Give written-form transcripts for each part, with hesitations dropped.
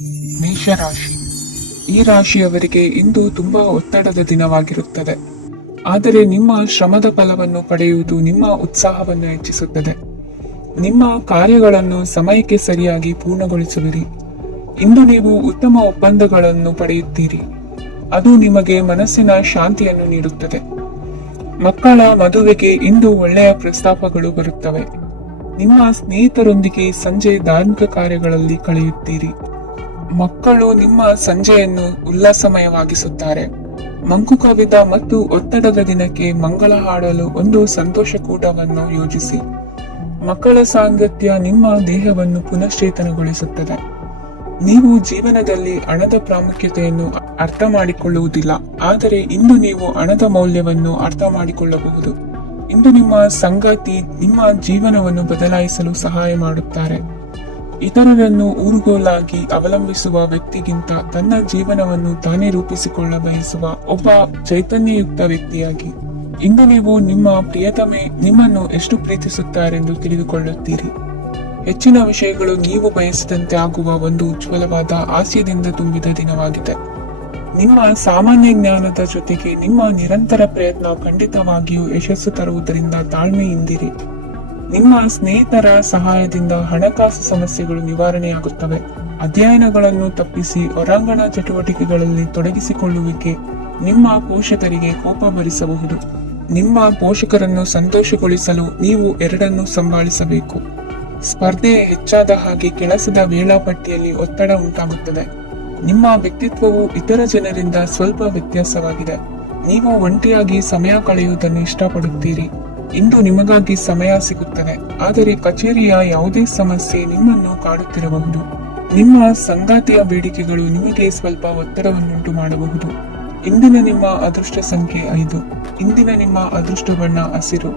ಮೇಷರಾಶಿ. ಈ ರಾಶಿಯವರಿಗೆ ಇಂದು ತುಂಬಾ ಒತ್ತಡದ ದಿನವಾಗಿರುತ್ತದೆ. ಆದರೆ ನಿಮ್ಮ ಶ್ರಮದ ಫಲವನ್ನು ಪಡೆಯುವುದು ನಿಮ್ಮ ಉತ್ಸಾಹವನ್ನು ಹೆಚ್ಚಿಸುತ್ತದೆ. ನಿಮ್ಮ ಕಾರ್ಯಗಳನ್ನು ಸಮಯಕ್ಕೆ ಸರಿಯಾಗಿ ಪೂರ್ಣಗೊಳಿಸುವಿರಿ. ಇಂದು ನೀವು ಉತ್ತಮ ಒಪ್ಪಂದಗಳನ್ನು ಪಡೆಯುತ್ತೀರಿ. ಅದು ನಿಮಗೆ ಮನಸ್ಸಿನ ಶಾಂತಿಯನ್ನು ನೀಡುತ್ತದೆ. ಮಕ್ಕಳ ಮದುವೆಗೆ ಇಂದು ಒಳ್ಳೆಯ ಪ್ರಸ್ತಾಪಗಳು ಬರುತ್ತವೆ. ನಿಮ್ಮ ಸ್ನೇಹಿತರೊಂದಿಗೆ ಸಂಜೆ ಧಾರ್ಮಿಕ ಕಾರ್ಯಗಳಲ್ಲಿ ಕಳೆಯುತ್ತೀರಿ. ಮಕ್ಕಳು ನಿಮ್ಮ ಸಂಜೆಯನ್ನು ಉಲ್ಲಾಸಮಯವಾಗಿಸುತ್ತಾರೆ. ಮಂಕು ಕವಿದ ಮತ್ತು ಒತ್ತಡದ ದಿನಕ್ಕೆ ಮಂಗಳ ಹಾಡಲು ಒಂದು ಸಂತೋಷಕೂಟವನ್ನು ಯೋಜಿಸಿ. ಮಕ್ಕಳ ಸಾಂಗತ್ಯ ನಿಮ್ಮ ದೇಹವನ್ನು ಪುನಶ್ಚೇತನಗೊಳಿಸುತ್ತದೆ. ನೀವು ಜೀವನದಲ್ಲಿ ಹಣದ ಪ್ರಾಮುಖ್ಯತೆಯನ್ನು ಅರ್ಥ ಮಾಡಿಕೊಳ್ಳುವುದಿಲ್ಲ, ಆದರೆ ಇಂದು ನೀವು ಹಣದ ಮೌಲ್ಯವನ್ನು ಅರ್ಥ ಮಾಡಿಕೊಳ್ಳಬಹುದು. ಇಂದು ನಿಮ್ಮ ಸಂಗಾತಿ ನಿಮ್ಮ ಜೀವನವನ್ನು ಬದಲಾಯಿಸಲು ಸಹಾಯ ಮಾಡುತ್ತಾರೆ. ಇತರರನ್ನು ಊರುಗೋಲಾಗಿ ಅವಲಂಬಿಸುವ ವ್ಯಕ್ತಿಗಿಂತ ತನ್ನ ಜೀವನವನ್ನು ತಾನೇ ರೂಪಿಸಿಕೊಳ್ಳ ಬಯಸುವ ಒಬ್ಬ ಚೈತನ್ಯಯುಕ್ತ ವ್ಯಕ್ತಿಯಾಗಿ ಇಂದು ನೀವು ನಿಮ್ಮ ಪ್ರಿಯತಮೆ ನಿಮ್ಮನ್ನು ಎಷ್ಟು ಪ್ರೀತಿಸುತ್ತಾರೆಂದು ತಿಳಿದುಕೊಳ್ಳುತ್ತೀರಿ. ಹೆಚ್ಚಿನ ವಿಷಯಗಳು ನೀವು ಬಯಸಿದಂತೆ ಆಗುವ ಒಂದು ಉಜ್ವಲವಾದ ಹಾಸ್ಯದಿಂದ ತುಂಬಿದ ದಿನವಾಗಿದೆ. ನಿಮ್ಮ ಸಾಮಾನ್ಯ ಜ್ಞಾನದ ಜೊತೆಗೆ ನಿಮ್ಮ ನಿರಂತರ ಪ್ರಯತ್ನ ಖಂಡಿತವಾಗಿಯೂ ಯಶಸ್ಸು ತರುವುದರಿಂದ ತಾಳ್ಮೆಯಿಂದಿರಿ. ನಿಮ್ಮ ಸ್ನೇಹಿತರ ಸಹಾಯದಿಂದ ಹಣಕಾಸು ಸಮಸ್ಯೆಗಳು ನಿವಾರಣೆಯಾಗುತ್ತವೆ. ಅಧ್ಯಯನಗಳನ್ನು ತಪ್ಪಿಸಿ ಹೊರಾಂಗಣ ಚಟುವಟಿಕೆಗಳಲ್ಲಿ ತೊಡಗಿಸಿಕೊಳ್ಳುವಿಕೆ ನಿಮ್ಮ ಪೋಷಕರಿಗೆ ಕೋಪ ಭರಿಸಬಹುದು. ನಿಮ್ಮ ಪೋಷಕರನ್ನು ಸಂತೋಷಗೊಳಿಸಲು ನೀವು ಎರಡನ್ನೂ ಸಂಭಾಳಿಸಬೇಕು. ಸ್ಪರ್ಧೆ ಹೆಚ್ಚಾದ ಹಾಗೆ ಕೆಲಸದ ವೇಳಾಪಟ್ಟಿಯಲ್ಲಿ ಒತ್ತಡ ಉಂಟಾಗುತ್ತದೆ. ನಿಮ್ಮ ವ್ಯಕ್ತಿತ್ವವು ಇತರ ಜನರಿಂದ ಸ್ವಲ್ಪ ವ್ಯತ್ಯಾಸವಾಗಿದೆ. ನೀವು ಒಂಟಿಯಾಗಿ ಸಮಯ ಕಳೆಯುವುದನ್ನು ಇಷ್ಟಪಡುತ್ತೀರಿ. ಇಂದು ನಿಮಗಾಗಿ ಸಮಯ ಸಿಗುತ್ತದೆ, ಆದರೆ ಕಚೇರಿಯ ಯಾವುದೇ ಸಮಸ್ಯೆ ನಿಮ್ಮನ್ನು ಕಾಡುತ್ತಿರಬಹುದು. ನಿಮ್ಮ ಸಂಗಾತಿಯ ಬೇಡಿಕೆಗಳು ನಿಮಗೆ ಸ್ವಲ್ಪ ಒತ್ತಡವನ್ನುಂಟು ಮಾಡಬಹುದು. ಇಂದಿನ ನಿಮ್ಮ ಅದೃಷ್ಟ ಸಂಖ್ಯೆ 5. ಇಂದಿನ ನಿಮ್ಮ ಅದೃಷ್ಟ ಬಣ್ಣ ಹಸಿರು.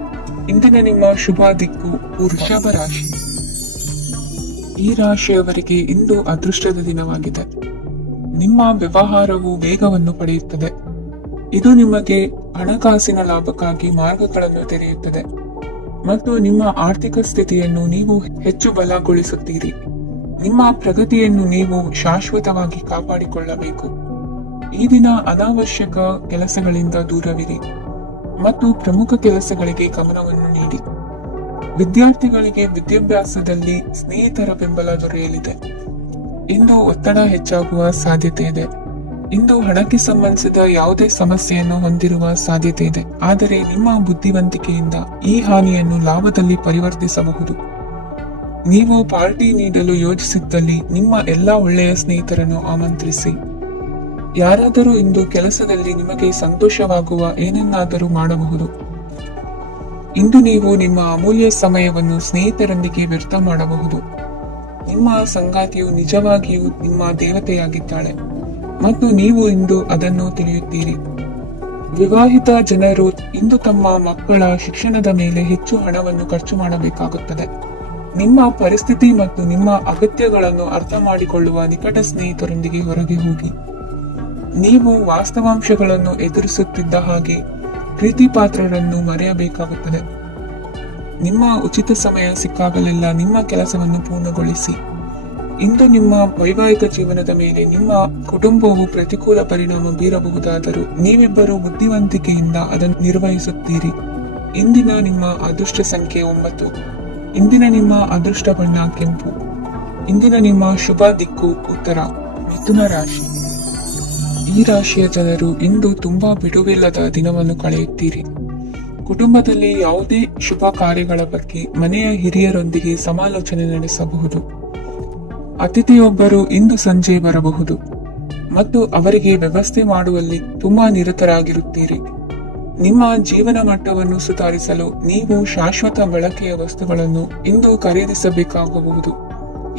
ಇಂದಿನ ನಿಮ್ಮ ಶುಭ ದಿಕ್ಕು ವೃಷಭ ರಾಶಿ. ಈ ರಾಶಿಯವರಿಗೆ ಇಂದು ಅದೃಷ್ಟದ ದಿನವಾಗಿದೆ. ನಿಮ್ಮ ವ್ಯವಹಾರವು ವೇಗವನ್ನು ಪಡೆಯುತ್ತದೆ. ಇದು ನಿಮಗೆ ಹಣಕಾಸಿನ ಲಾಭಕ್ಕಾಗಿ ಮಾರ್ಗಗಳನ್ನು ತೆರೆಯುತ್ತದೆ ಮತ್ತು ನಿಮ್ಮ ಆರ್ಥಿಕ ಸ್ಥಿತಿಯನ್ನು ನೀವು ಹೆಚ್ಚು ಬಲಗೊಳಿಸುತ್ತೀರಿ. ನಿಮ್ಮ ಪ್ರಗತಿಯನ್ನು ನೀವು ಶಾಶ್ವತವಾಗಿ ಕಾಪಾಡಿಕೊಳ್ಳಬೇಕು. ಈ ದಿನ ಅನಾವಶ್ಯಕ ಕೆಲಸಗಳಿಂದ ದೂರವಿರಿ ಮತ್ತು ಪ್ರಮುಖ ಕೆಲಸಗಳಿಗೆ ಗಮನವನ್ನು ನೀಡಿ. ವಿದ್ಯಾರ್ಥಿಗಳಿಗೆ ವಿದ್ಯಾಭ್ಯಾಸದಲ್ಲಿ ಸ್ನೇಹಿತರ ಬೆಂಬಲ ದೊರೆಯಲಿದೆ. ಇಂದು ಒತ್ತಡ ಹೆಚ್ಚಾಗುವ ಸಾಧ್ಯತೆ ಇದೆ. ಇಂದು ಹಣಕ್ಕೆ ಸಂಬಂಧಿಸಿದ ಯಾವುದೇ ಸಮಸ್ಯೆಯನ್ನು ಹೊಂದಿರುವ ಸಾಧ್ಯತೆ ಇದೆ, ಆದರೆ ನಿಮ್ಮ ಬುದ್ಧಿವಂತಿಕೆಯಿಂದ ಈ ಹಾನಿಯನ್ನು ಲಾಭದಲ್ಲಿ ಪರಿವರ್ತಿಸಬಹುದು. ನೀವು ಪಾರ್ಟಿ ನೀಡಲು ಯೋಜಿಸಿದ್ದಲ್ಲಿ ನಿಮ್ಮ ಎಲ್ಲಾ ಒಳ್ಳೆಯ ಸ್ನೇಹಿತರನ್ನು ಆಮಂತ್ರಿಸಿ. ಯಾರಾದರೂ ಇಂದು ಕೆಲಸದಲ್ಲಿ ನಿಮಗೆ ಸಂತೋಷವಾಗುವ ಏನನ್ನಾದರೂ ಮಾಡಬಹುದು. ಇಂದು ನೀವು ನಿಮ್ಮ ಅಮೂಲ್ಯ ಸಮಯವನ್ನು ಸ್ನೇಹಿತರೊಂದಿಗೆ ವ್ಯರ್ಥ ಮಾಡಬಹುದು. ನಿಮ್ಮ ಸಂಗಾತಿಯು ನಿಜವಾಗಿಯೂ ನಿಮ್ಮ ದೇವತೆಯಾಗಿದ್ದಾಳೆ ಮತ್ತು ನೀವು ಇಂದು ಅದನ್ನು ತಿಳಿಯುತ್ತೀರಿ. ವಿವಾಹಿತ ಜನರು ಇಂದು ತಮ್ಮ ಮಕ್ಕಳ ಶಿಕ್ಷಣದ ಮೇಲೆ ಹೆಚ್ಚು ಹಣವನ್ನು ಖರ್ಚು ಮಾಡಬೇಕಾಗುತ್ತದೆ. ನಿಮ್ಮ ಪರಿಸ್ಥಿತಿ ಮತ್ತು ನಿಮ್ಮ ಅಗತ್ಯಗಳನ್ನು ಅರ್ಥ ಮಾಡಿಕೊಳ್ಳುವ ನಿಕಟ ಸ್ನೇಹಿತರೊಂದಿಗೆ ಹೊರಗೆ ಹೋಗಿ. ನೀವು ವಾಸ್ತವಾಂಶಗಳನ್ನು ಎದುರಿಸುತ್ತಿದ್ದ ಹಾಗೆ ಪ್ರೀತಿ ಪಾತ್ರರನ್ನು ಮರೆಯಬೇಕಾಗುತ್ತದೆ. ನಿಮ್ಮ ಉಚಿತ ಸಮಯ ಸಿಕ್ಕಾಗಲೆಲ್ಲ ನಿಮ್ಮ ಕೆಲಸವನ್ನು ಪೂರ್ಣಗೊಳಿಸಿ. ಇಂದು ನಿಮ್ಮ ವೈವಾಹಿಕ ಜೀವನದ ಮೇಲೆ ನಿಮ್ಮ ಕುಟುಂಬವು ಪ್ರತಿಕೂಲ ಪರಿಣಾಮ ಬೀರಬಹುದಾದರೂ ನೀವಿಬ್ಬರು ಬುದ್ಧಿವಂತಿಕೆಯಿಂದ ಅದನ್ನು ನಿರ್ವಹಿಸುತ್ತೀರಿ. ಇಂದಿನ ನಿಮ್ಮ ಅದೃಷ್ಟ ಸಂಖ್ಯೆ 9. ಇಂದಿನ ನಿಮ್ಮ ಅದೃಷ್ಟ ಬಣ್ಣ ಕೆಂಪು. ಇಂದಿನ ನಿಮ್ಮ ಶುಭ ದಿಕ್ಕು ಉತ್ತರ. ಮಿಥುನ ರಾಶಿ. ಈ ರಾಶಿಯ ಜನರು ಇಂದು ತುಂಬಾ ಬಿಡುವಿಲ್ಲದ ದಿನವನ್ನು ಕಳೆಯುತ್ತೀರಿ. ಕುಟುಂಬದಲ್ಲಿ ಯಾವುದೇ ಶುಭ ಕಾರ್ಯಗಳ ಬಗ್ಗೆ ಮನೆಯ ಹಿರಿಯರೊಂದಿಗೆ ಸಮಾಲೋಚನೆ ನಡೆಸಬಹುದು. ಅತಿಥಿಯೊಬ್ಬರು ಇಂದು ಸಂಜೆ ಬರಬಹುದು ಮತ್ತು ಅವರಿಗೆ ವ್ಯವಸ್ಥೆ ಮಾಡುವಲ್ಲಿ ತುಂಬಾ ನಿರತರಾಗಿರುತ್ತೀರಿ. ನಿಮ್ಮ ಜೀವನ ಮಟ್ಟವನ್ನು ಸುಧಾರಿಸಲು ನೀವು ಶಾಶ್ವತ ಬಳಕೆಯ ವಸ್ತುಗಳನ್ನು ಇಂದು ಖರೀದಿಸಬೇಕಾಗಬಹುದು.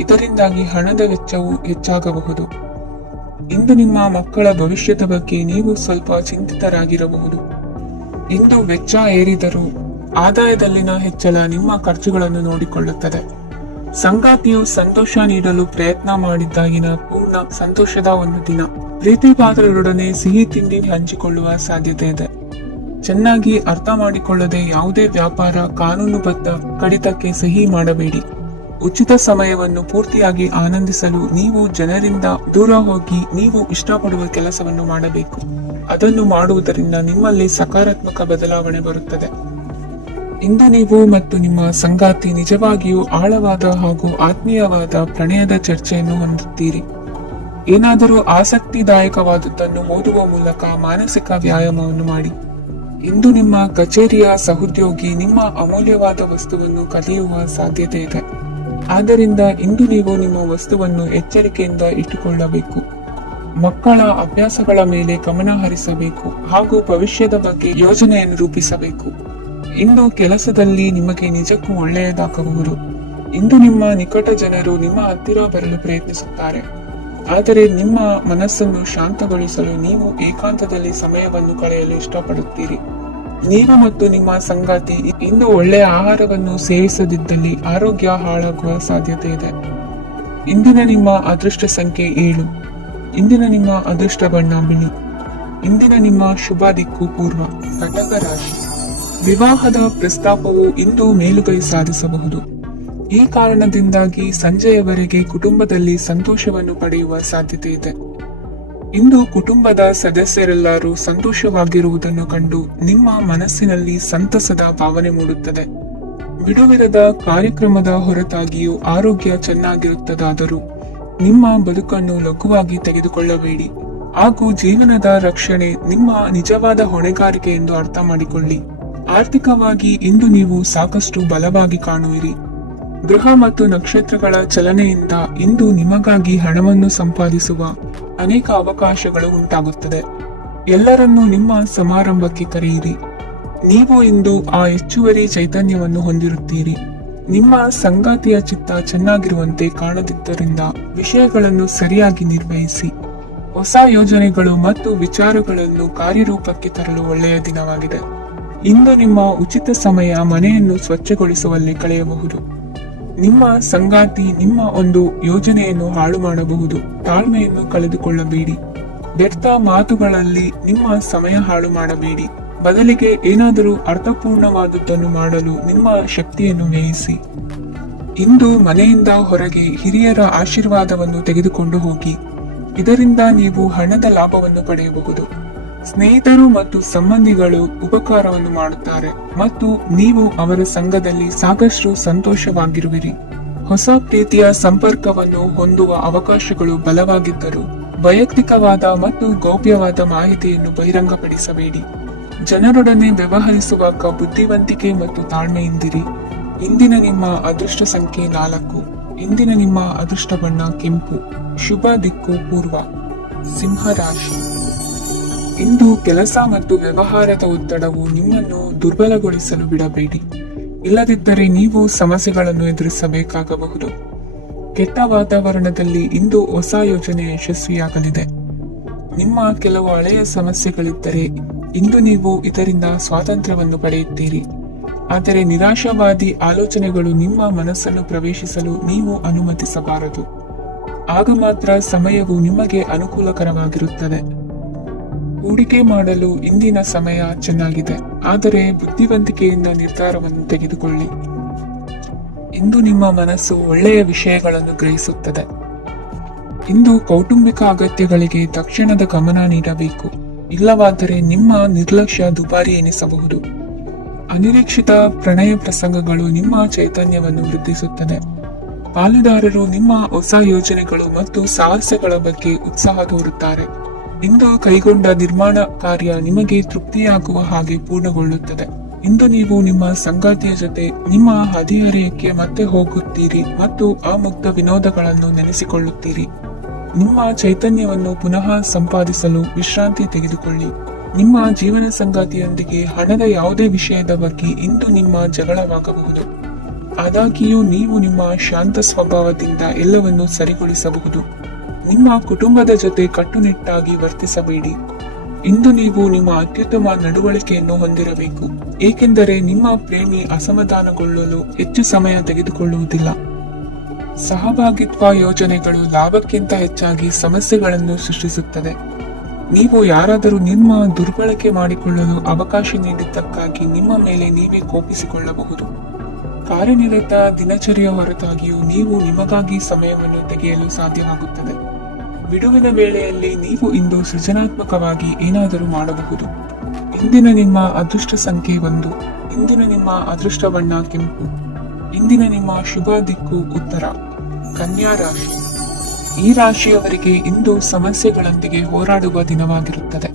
ಇದರಿಂದಾಗಿ ಹಣದ ವೆಚ್ಚವು ಹೆಚ್ಚಾಗಬಹುದು. ಇಂದು ನಿಮ್ಮ ಮಕ್ಕಳ ಭವಿಷ್ಯದ ಬಗ್ಗೆ ನೀವು ಸ್ವಲ್ಪ ಚಿಂತಿತರಾಗಿರಬಹುದು. ಇಂದು ವೆಚ್ಚ ಏರಿದರೂ ಆದಾಯದಲ್ಲಿನ ಹೆಚ್ಚಳ ನಿಮ್ಮ ಖರ್ಚುಗಳನ್ನು ನೋಡಿಕೊಳ್ಳುತ್ತದೆ. ಸಂಗಾತಿಯು ಸಂತೋಷ ನೀಡಲು ಪ್ರಯತ್ನ ಮಾಡಿದ್ದಾಗಿನ ಪೂರ್ಣ ಸಂತೋಷದ ಒಂದು ದಿನ. ಪ್ರೀತಿ ಪಾತ್ರರೊಡನೆ ಸಿಹಿ ತಿಂಡಿ ಹಂಚಿಕೊಳ್ಳುವ ಸಾಧ್ಯತೆ ಇದೆ. ಚೆನ್ನಾಗಿ ಅರ್ಥ ಮಾಡಿಕೊಳ್ಳದೆ ಯಾವುದೇ ವ್ಯಾಪಾರ ಕಾನೂನುಬದ್ಧ ಕಡಿತಕ್ಕೆ ಸಹಿ ಮಾಡಬೇಡಿ. ಉಚಿತ ಸಮಯವನ್ನು ಪೂರ್ತಿಯಾಗಿ ಆನಂದಿಸಲು ನೀವು ಜನರಿಂದ ದೂರ ಹೋಗಿ ನೀವು ಇಷ್ಟಪಡುವ ಕೆಲಸವನ್ನು ಮಾಡಬೇಕು. ಅದನ್ನು ಮಾಡುವುದರಿಂದ ನಿಮ್ಮಲ್ಲಿ ಸಕಾರಾತ್ಮಕ ಬದಲಾವಣೆ ಬರುತ್ತದೆ. ಇಂದು ನೀವು ಮತ್ತು ನಿಮ್ಮ ಸಂಗಾತಿ ನಿಜವಾಗಿಯೂ ಆಳವಾದ ಹಾಗೂ ಆತ್ಮೀಯವಾದ ಪ್ರಣಯದ ಚರ್ಚೆಯನ್ನು ಹೊಂದುತ್ತೀರಿ. ಏನಾದರೂ ಆಸಕ್ತಿದಾಯಕವಾದದ್ದನ್ನು ಓದುವ ಮೂಲಕ ಮಾನಸಿಕ ವ್ಯಾಯಾಮವನ್ನು ಮಾಡಿ. ಇಂದು ನಿಮ್ಮ ಕಚೇರಿಯ ಸಹೋದ್ಯೋಗಿ ನಿಮ್ಮ ಅಮೂಲ್ಯವಾದ ವಸ್ತುವನ್ನು ಕದಿಯುವ ಸಾಧ್ಯತೆ ಇದೆ. ಆದ್ದರಿಂದ ಇಂದು ನೀವು ನಿಮ್ಮ ವಸ್ತುವನ್ನು ಎಚ್ಚರಿಕೆಯಿಂದ ಇಟ್ಟುಕೊಳ್ಳಬೇಕು. ಮಕ್ಕಳ ಅಭ್ಯಾಸಗಳ ಮೇಲೆ ಗಮನ ಹರಿಸಬೇಕು ಹಾಗೂ ಭವಿಷ್ಯದ ಬಗ್ಗೆ ಯೋಜನೆಯನ್ನು ರೂಪಿಸಬೇಕು. ಇಂದು ಕೆಲಸದಲ್ಲಿ ನಿಮಗೆ ನಿಜಕ್ಕೂ ಒಳ್ಳೆಯದಾಗಬಹುದು. ಇಂದು ನಿಮ್ಮ ನಿಕಟ ಜನರು ನಿಮ್ಮ ಹತ್ತಿರ ಬರಲು ಪ್ರಯತ್ನಿಸುತ್ತಾರೆ. ಆದರೆ ನಿಮ್ಮ ಮನಸ್ಸನ್ನು ಶಾಂತಗೊಳಿಸಲು ನೀವು ಏಕಾಂತದಲ್ಲಿ ಸಮಯವನ್ನು ಕಳೆಯಲು ಇಷ್ಟಪಡುತ್ತೀರಿ. ನೀವು ಮತ್ತು ನಿಮ್ಮ ಸಂಗಾತಿ ಇಂದು ಒಳ್ಳೆಯ ಆಹಾರವನ್ನು ಸೇವಿಸದಿದ್ದಲ್ಲಿ ಆರೋಗ್ಯ ಹಾಳಾಗುವ ಸಾಧ್ಯತೆ ಇದೆ. ಇಂದಿನ ನಿಮ್ಮ ಅದೃಷ್ಟ ಸಂಖ್ಯೆ 7. ಇಂದಿನ ನಿಮ್ಮ ಅದೃಷ್ಟ ಬಣ್ಣ ಬಿಳಿ. ಇಂದಿನ ನಿಮ್ಮ ಶುಭ ದಿಕ್ಕು ಪೂರ್ವ. ಕಟಕ ರಾಶಿ. ವಿವಾಹದ ಪ್ರಸ್ತಾಪವು ಇಂದು ಮೇಲುಗೈ ಸಾಧಿಸಬಹುದು. ಈ ಕಾರಣದಿಂದಾಗಿ ಸಂಜೆಯವರೆಗೆ ಕುಟುಂಬದಲ್ಲಿ ಸಂತೋಷವನ್ನು ಪಡೆಯುವ ಸಾಧ್ಯತೆ ಇದೆ. ಇಂದು ಕುಟುಂಬದ ಸದಸ್ಯರೆಲ್ಲರೂ ಸಂತೋಷವಾಗಿರುವುದನ್ನು ಕಂಡು ನಿಮ್ಮ ಮನಸ್ಸಿನಲ್ಲಿ ಸಂತಸದ ಭಾವನೆ ಮೂಡುತ್ತದೆ. ಬಿಡುವಿರದ ಕಾರ್ಯಕ್ರಮದ ಹೊರತಾಗಿಯೂ ಆರೋಗ್ಯ ಚೆನ್ನಾಗಿರುತ್ತದಾದರೂ ನಿಮ್ಮ ಬದುಕನ್ನು ಲಘುವಾಗಿ ತೆಗೆದುಕೊಳ್ಳಬೇಡಿ ಹಾಗೂ ಜೀವನದ ರಕ್ಷಣೆ ನಿಮ್ಮ ನಿಜವಾದ ಹೊಣೆಗಾರಿಕೆ ಎಂದು ಅರ್ಥ ಮಾಡಿಕೊಳ್ಳಿ. ಆರ್ಥಿಕವಾಗಿ ಇಂದು ನೀವು ಸಾಕಷ್ಟು ಬಲವಾಗಿ ಕಾಣುವಿರಿ. ಗ್ರಹ ಮತ್ತು ನಕ್ಷತ್ರಗಳ ಚಲನೆಯಿಂದ ಇಂದು ನಿಮಗಾಗಿ ಹಣವನ್ನು ಸಂಪಾದಿಸುವ ಅನೇಕ ಅವಕಾಶಗಳು ಉಂಟಾಗುತ್ತದೆ. ಎಲ್ಲರನ್ನೂ ನಿಮ್ಮ ಸಮಾರಂಭಕ್ಕೆ ಕರೆಯಿರಿ. ನೀವು ಇಂದು ಆ ಹೆಚ್ಚುವರಿ ಚೈತನ್ಯವನ್ನು ಹೊಂದಿರುತ್ತೀರಿ. ನಿಮ್ಮ ಸಂಗಾತಿಯ ಚಿತ್ತ ಚೆನ್ನಾಗಿರುವಂತೆ ಕಾಣದಿದ್ದರಿಂದ ವಿಷಯಗಳನ್ನು ಸರಿಯಾಗಿ ನಿರ್ವಹಿಸಿ. ಹೊಸ ಯೋಜನೆಗಳು ಮತ್ತು ವಿಚಾರಗಳನ್ನು ಕಾರ್ಯರೂಪಕ್ಕೆ ತರಲು ಒಳ್ಳೆಯ ದಿನವಾಗಿದೆ. ಇಂದು ನಿಮ್ಮ ಉಚಿತ ಸಮಯ ಮನೆಯನ್ನು ಸ್ವಚ್ಛಗೊಳಿಸುವಲ್ಲಿ ಕಳೆಯಬಹುದು. ನಿಮ್ಮ ಸಂಗಾತಿ ನಿಮ್ಮ ಒಂದು ಯೋಜನೆಯನ್ನು ಹಾಳು ಮಾಡಬಹುದು. ತಾಳ್ಮೆಯನ್ನು ಕಳೆದುಕೊಳ್ಳಬೇಡಿ. ವ್ಯರ್ಥ ಮಾತುಗಳಲ್ಲಿ ನಿಮ್ಮ ಸಮಯ ಹಾಳು ಮಾಡಬೇಡಿ. ಬದಲಿಗೆ ಏನಾದರೂ ಅರ್ಥಪೂರ್ಣವಾದುದನ್ನು ಮಾಡಲು ನಿಮ್ಮ ಶಕ್ತಿಯನ್ನು ವ್ಯಯಿಸಿ. ಇಂದು ಮನೆಯಿಂದ ಹೊರಗೆ ಹಿರಿಯರ ಆಶೀರ್ವಾದವನ್ನು ತೆಗೆದುಕೊಂಡು ಹೋಗಿ. ಇದರಿಂದ ನೀವು ಹಣದ ಲಾಭವನ್ನು ಪಡೆಯಬಹುದು. ಸ್ನೇಹಿತರು ಮತ್ತು ಸಂಬಂಧಿಗಳು ಉಪಕಾರವನ್ನು ಮಾಡುತ್ತಾರೆ ಮತ್ತು ನೀವು ಅವರ ಸಂಘದಲ್ಲಿ ಸಾಕಷ್ಟು ಸಂತೋಷವಾಗಿರುವಿರಿ. ಹೊಸ ಪ್ರೀತಿಯ ಸಂಪರ್ಕವನ್ನು ಹೊಂದುವ ಅವಕಾಶಗಳು ಬಲವಾಗಿದ್ದರೂ ವೈಯಕ್ತಿಕವಾದ ಮತ್ತು ಗೌಪ್ಯವಾದ ಮಾಹಿತಿಯನ್ನು ಬಹಿರಂಗಪಡಿಸಬೇಡಿ. ಜನರೊಡನೆ ವ್ಯವಹರಿಸುವಾಗ ಬುದ್ಧಿವಂತಿಕೆ ಮತ್ತು ತಾಳ್ಮೆಯಿಂದಿರಿ. ಇಂದಿನ ನಿಮ್ಮ ಅದೃಷ್ಟ ಸಂಖ್ಯೆ 4. ಇಂದಿನ ನಿಮ್ಮ ಅದೃಷ್ಟ ಬಣ್ಣ ಕೆಂಪು. ಶುಭ ದಿಕ್ಕು ಪೂರ್ವ. ಸಿಂಹ ರಾಶಿ. ಇಂದು ಕೆಲಸ ಮತ್ತು ವ್ಯವಹಾರದ ಒತ್ತಡವು ನಿಮ್ಮನ್ನು ದುರ್ಬಲಗೊಳಿಸಲು ಬಿಡಬೇಡಿ. ಇಲ್ಲದಿದ್ದರೆ ನೀವು ಸಮಸ್ಯೆಗಳನ್ನು ಎದುರಿಸಬೇಕಾಗಬಹುದು. ಕೆಟ್ಟ ವಾತಾವರಣದಲ್ಲಿ ಇಂದು ಹೊಸ ಯೋಜನೆ ಯಶಸ್ವಿಯಾಗಲಿದೆ. ನಿಮ್ಮ ಕೆಲವು ಹಳೆಯ ಸಮಸ್ಯೆಗಳಿದ್ದರೆ ಇಂದು ನೀವು ಇದರಿಂದ ಸ್ವಾತಂತ್ರ್ಯವನ್ನು ಪಡೆಯುತ್ತೀರಿ. ಆದರೆ ನಿರಾಶಾವಾದಿ ಆಲೋಚನೆಗಳು ನಿಮ್ಮ ಮನಸ್ಸನ್ನು ಪ್ರವೇಶಿಸಲು ನೀವು ಅನುಮತಿಸಬಾರದು. ಆಗ ಮಾತ್ರ ಸಮಯವು ನಿಮಗೆ ಅನುಕೂಲಕರವಾಗಿರುತ್ತದೆ. ಹೂಡಿಕೆ ಮಾಡಲು ಇಂದಿನ ಸಮಯ ಚೆನ್ನಾಗಿದೆ, ಆದರೆ ಬುದ್ಧಿವಂತಿಕೆಯಿಂದ ನಿರ್ಧಾರವನ್ನು ತೆಗೆದುಕೊಳ್ಳಿ. ಇಂದು ನಿಮ್ಮ ಮನಸ್ಸು ಒಳ್ಳೆಯ ವಿಷಯಗಳನ್ನು ಗ್ರಹಿಸುತ್ತದೆ. ಇಂದು ಕೌಟುಂಬಿಕ ಅಗತ್ಯಗಳಿಗೆ ತಕ್ಷಣದ ಗಮನ ನೀಡಬೇಕು. ಇಲ್ಲವಾದರೆ ನಿಮ್ಮ ನಿರ್ಲಕ್ಷ್ಯ ದುಬಾರಿ ಎನಿಸಬಹುದು. ಅನಿರೀಕ್ಷಿತ ಪ್ರಣಯ ಪ್ರಸಂಗಗಳು ನಿಮ್ಮ ಚೈತನ್ಯವನ್ನು ವೃದ್ಧಿಸುತ್ತದೆ. ಪಾಲುದಾರರು ನಿಮ್ಮ ಹೊಸ ಯೋಜನೆಗಳು ಮತ್ತು ಸಾಹಸಗಳ ಬಗ್ಗೆ ಉತ್ಸಾಹ ತೋರುತ್ತಾರೆ. ಇಂದು ಕೈಗೊಂಡ ನಿರ್ಮಾಣ ಕಾರ್ಯ ನಿಮಗೆ ತೃಪ್ತಿಯಾಗುವ ಹಾಗೆ ಪೂರ್ಣಗೊಳ್ಳುತ್ತದೆ. ಇಂದು ನೀವು ನಿಮ್ಮ ಸಂಗಾತಿಯ ಜೊತೆ ನಿಮ್ಮ ಹದಿಹರೆಯಕ್ಕೆ ಮತ್ತೆ ಹೋಗುತ್ತೀರಿ ಮತ್ತು ಆ ಮುಗ್ಧ ವಿನೋದಗಳನ್ನು ನೆನೆಸಿಕೊಳ್ಳುತ್ತೀರಿ. ನಿಮ್ಮ ಚೈತನ್ಯವನ್ನು ಪುನಃ ಸಂಪಾದಿಸಲು ವಿಶ್ರಾಂತಿ ತೆಗೆದುಕೊಳ್ಳಿ. ನಿಮ್ಮ ಜೀವನ ಸಂಗಾತಿಯೊಂದಿಗೆ ಹಣದ ಯಾವುದೇ ವಿಷಯದ ಬಗ್ಗೆ ಇಂದು ನಿಮ್ಮ ಜಗಳವಾಗಬಹುದು. ಆದಾಗ್ಯೂ ನೀವು ನಿಮ್ಮ ಶಾಂತ ಸ್ವಭಾವದಿಂದ ಎಲ್ಲವನ್ನೂ ಸರಿಗೊಳಿಸಬಹುದು. ನಿಮ್ಮ ಕುಟುಂಬದ ಜೊತೆ ಕಟ್ಟುನಿಟ್ಟಾಗಿ ವರ್ತಿಸಬೇಡಿ. ಇಂದು ನೀವು ನಿಮ್ಮ ಅತ್ಯುತ್ತಮ ನಡವಳಿಕೆಯನ್ನು ಹೊಂದಿರಬೇಕು, ಏಕೆಂದರೆ ನಿಮ್ಮ ಪ್ರೇಮಿ ಅಸಮಾಧಾನಗೊಳ್ಳಲು ಹೆಚ್ಚು ಸಮಯ ತೆಗೆದುಕೊಳ್ಳುವುದಿಲ್ಲ. ಸಹಭಾಗಿತ್ವ ಯೋಜನೆಗಳು ಲಾಭಕ್ಕಿಂತ ಹೆಚ್ಚಾಗಿ ಸಮಸ್ಯೆಗಳನ್ನು ಸೃಷ್ಟಿಸುತ್ತದೆ. ನೀವು ಯಾರಾದರೂ ನಿಮ್ಮ ದುರ್ಬಳಕೆ ಮಾಡಿಕೊಳ್ಳಲು ಅವಕಾಶ ನೀಡಿದ್ದಕ್ಕಾಗಿ ನಿಮ್ಮ ಮೇಲೆ ನೀವೇ ಕೋಪಿಸಿಕೊಳ್ಳಬಹುದು. ಕಾರ್ಯನಿರತ ದಿನಚರಿಯ ಹೊರತಾಗಿಯೂ ನೀವು ನಿಮಗಾಗಿ ಸಮಯವನ್ನು ತೆಗೆಯಲು ಸಾಧ್ಯವಾಗುತ್ತದೆ. ಬಿಡುವಿನ ವೇಳೆಯಲ್ಲಿ ನೀವು ಇಂದು ಸೃಜನಾತ್ಮಕವಾಗಿ ಏನಾದರೂ ಮಾಡಬಹುದು. ಇಂದಿನ ನಿಮ್ಮ ಅದೃಷ್ಟ ಸಂಖ್ಯೆ 1. ಇಂದಿನ ನಿಮ್ಮ ಅದೃಷ್ಟ ಬಣ್ಣ ಕೆಂಪು. ಇಂದಿನ ನಿಮ್ಮ ಶುಭ ದಿಕ್ಕು ಉತ್ತರ. ಕನ್ಯಾ ರಾಶಿ. ಈ ರಾಶಿಯವರಿಗೆ ಇಂದು ಸಮಸ್ಯೆಗಳೊಂದಿಗೆ ಹೋರಾಡುವ ದಿನವಾಗಿರುತ್ತದೆ.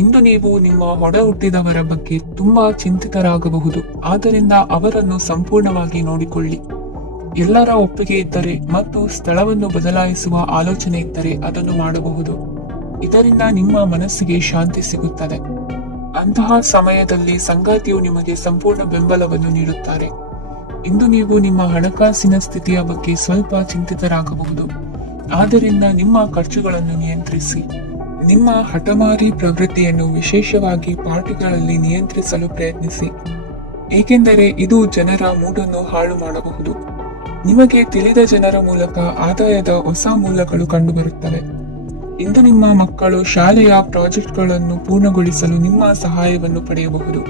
ಇಂದು ನೀವು ನಿಮ್ಮ ಒಡ ಹುಟ್ಟಿದವರ ಬಗ್ಗೆ ತುಂಬಾ ಚಿಂತಿತರಾಗಬಹುದು. ಆದ್ದರಿಂದ ಅವರನ್ನು ಸಂಪೂರ್ಣವಾಗಿ ನೋಡಿಕೊಳ್ಳಿ. ಎಲ್ಲರ ಒಪ್ಪಿಗೆ ಇದ್ದರೆ ಮತ್ತು ಸ್ಥಳವನ್ನು ಬದಲಾಯಿಸುವ ಆಲೋಚನೆ ಇದ್ದರೆ ಅದನ್ನು ಮಾಡಬಹುದು. ಇದರಿಂದ ನಿಮ್ಮ ಮನಸ್ಸಿಗೆ ಶಾಂತಿ ಸಿಗುತ್ತದೆ. ಅಂತಹ ಸಮಯದಲ್ಲಿ ಸಂಗಾತಿಯು ನಿಮಗೆ ಸಂಪೂರ್ಣ ಬೆಂಬಲವನ್ನು ನೀಡುತ್ತಾರೆ. ಇಂದು ನೀವು ನಿಮ್ಮ ಹಣಕಾಸಿನ ಸ್ಥಿತಿಯ ಬಗ್ಗೆ ಸ್ವಲ್ಪ ಚಿಂತಿತರಾಗಬಹುದು. ಆದ್ದರಿಂದ ನಿಮ್ಮ ಖರ್ಚುಗಳನ್ನು ನಿಯಂತ್ರಿಸಿ. ನಿಮ್ಮ ಹಠಮಾರಿ ಪ್ರವೃತ್ತಿಯನ್ನು ವಿಶೇಷವಾಗಿ ಪಾರ್ಟಿಗಳಲ್ಲಿ ನಿಯಂತ್ರಿಸಲು ಪ್ರಯತ್ನಿಸಿ, ಏಕೆಂದರೆ ಇದು ಜನರ ಮೂಡನ್ನು ಹಾಳು ಮಾಡಬಹುದು. ನಿಮಗೆ ತಿಳಿದ ಜನರ ಮೂಲಕ ಆದಾಯದ ಹೊಸ ಮೂಲಗಳು ಕಂಡುಬರುತ್ತವೆ. ಇಂದು ನಿಮ್ಮ ಮಕ್ಕಳು ಶಾಲೆಯ ಪ್ರಾಜೆಕ್ಟ್ಗಳನ್ನು ಪೂರ್ಣಗೊಳಿಸಲು ನಿಮ್ಮ ಸಹಾಯವನ್ನು ಪಡೆಯಬಹುದು.